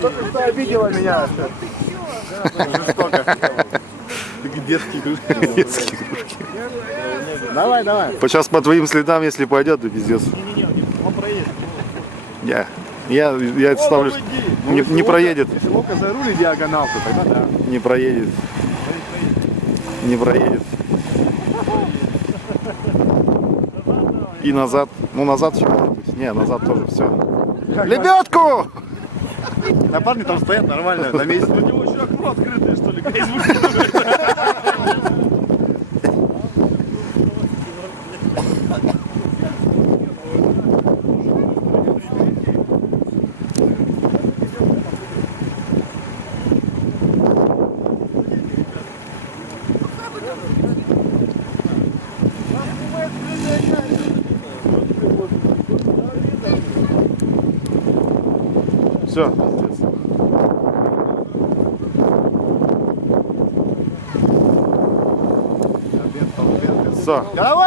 Только что обидела меня. Жестоко. Такие детские игрушки. Детские игрушки. Давай, давай. Сейчас по твоим следам, если пойдет, то пиздец. Он проедет. Я это ставлю, что не проедет. Если Ока за руль и диагоналку, тогда да. Не проедет. Не проедет. И назад. Ну назад еще может быть. Не, назад тоже все. Лебедку! На парни там стоят нормально, на месте. У него еще окно открытое, что ли? Все. Все. Давай!